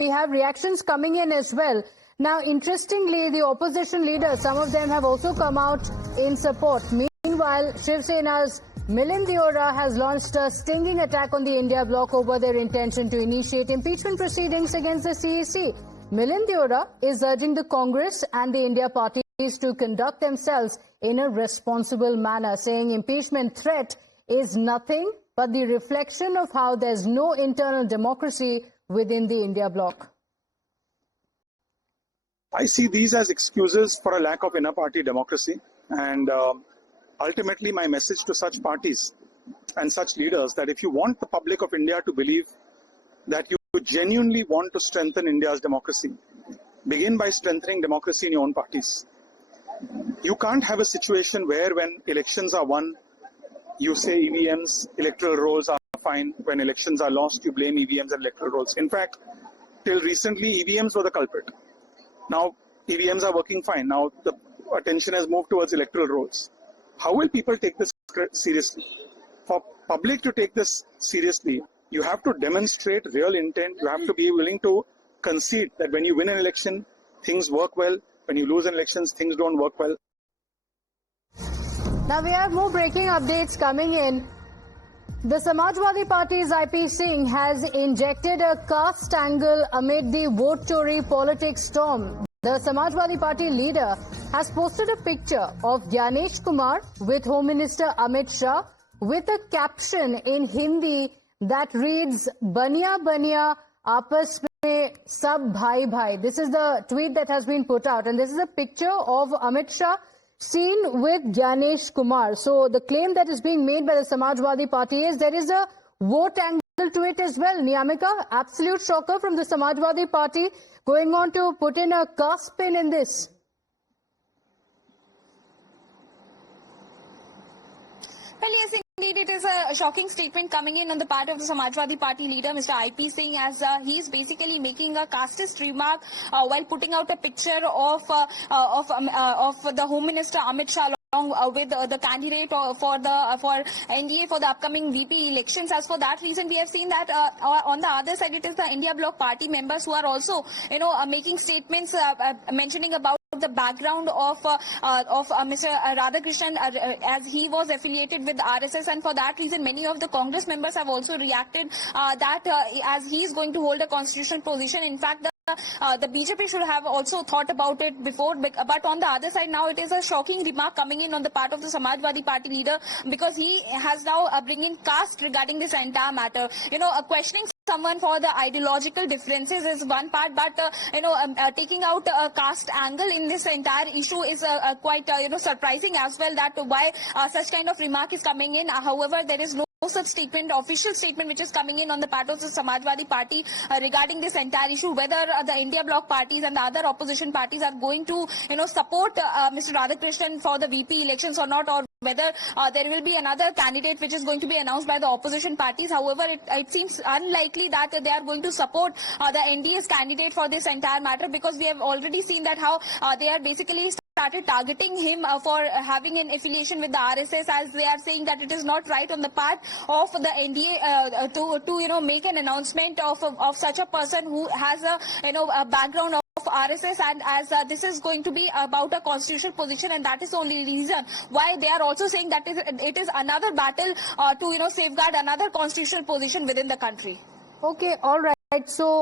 We have reactions coming in as well. Now, interestingly, the opposition leaders, some of them have also come out in support. Meanwhile, Shiv Sena's Milind Deora has launched a stinging attack on the India bloc over their intention to initiate impeachment proceedings against the CEC. Milind Deora is urging the Congress and the India parties to conduct themselves in a responsible manner, saying impeachment threat is nothing but the reflection of how there's no internal democracy within the India bloc. I see these as excuses for a lack of inner party democracy, and ultimately my message to such parties and such leaders that if you want the public of India to believe that you genuinely want to strengthen India's democracy, begin by strengthening democracy in your own parties. You can't have a situation where when elections are won, you say EVMs, electoral rolls are fine. When elections are lost, you blame EVMs and electoral rolls. In fact, till recently, EVMs were the culprit. Now, EVMs are working fine. Now, the attention has moved towards electoral rolls. How will people take this seriously? For public to take this seriously, you have to demonstrate real intent. You have to be willing to concede that when you win an election, things work well. When you lose an election, things don't work well. Now we have more breaking updates coming in. The Samajwadi Party's IP Singh has injected a caste angle amid the vote Chori politics storm. The Samajwadi Party leader has posted a picture of Gyanesh Kumar with Home Minister Amit Shah with a caption in Hindi that reads, "Baniya baniya aapas mein sab bhai bhai." This is the tweet that has been put out, and this is a picture of Amit Shah seen with Gyanesh Kumar. So the claim that is being made by the Samajwadi Party is there is a vote angle to it as well. Niyamika, absolute shocker from the Samajwadi Party going on to put in a caste spin in this. Well, yes, indeed, it is a shocking statement coming in on the part of the Samajwadi Party leader, Mr. IP Singh, as he is basically making a casteist remark while putting out a picture of the Home Minister Amit Shah along with the candidate for NDA for the upcoming VP elections. As for that reason, we have seen that on the other side, it is the India Bloc party members who are also, making statements mentioning about the background of Mr. Radhakrishnan as he was affiliated with RSS, and for that reason many of the Congress members have also reacted that as he is going to hold a constitutional position. In fact, the BJP should have also thought about it before, but on the other side now it is a shocking remark coming in on the part of the Samajwadi Party leader, because he has now bringing caste regarding this entire matter. Questioning someone for the ideological differences is one part, but taking out a caste angle in this entire issue is quite surprising as well, that why such kind of remark is coming in. However, there is no such statement, official statement, which is coming in on the part of the Samajwadi Party regarding this entire issue, whether the India Bloc parties and the other opposition parties are going to support Mr. Radhakrishnan for the VP elections or not, or whether there will be another candidate which is going to be announced by the opposition parties. However, it seems unlikely that they are going to support the NDA's candidate for this entire matter, because we have already seen that how they are basically started targeting him for having an affiliation with the RSS, as they are saying that it is not right on the part of the NDA to make an announcement of such a person who has a background of RSS, and as this is going to be about a constitutional position, and that is the only reason why they are also saying that it is another battle to safeguard another constitutional position within the country. Okay, all right. So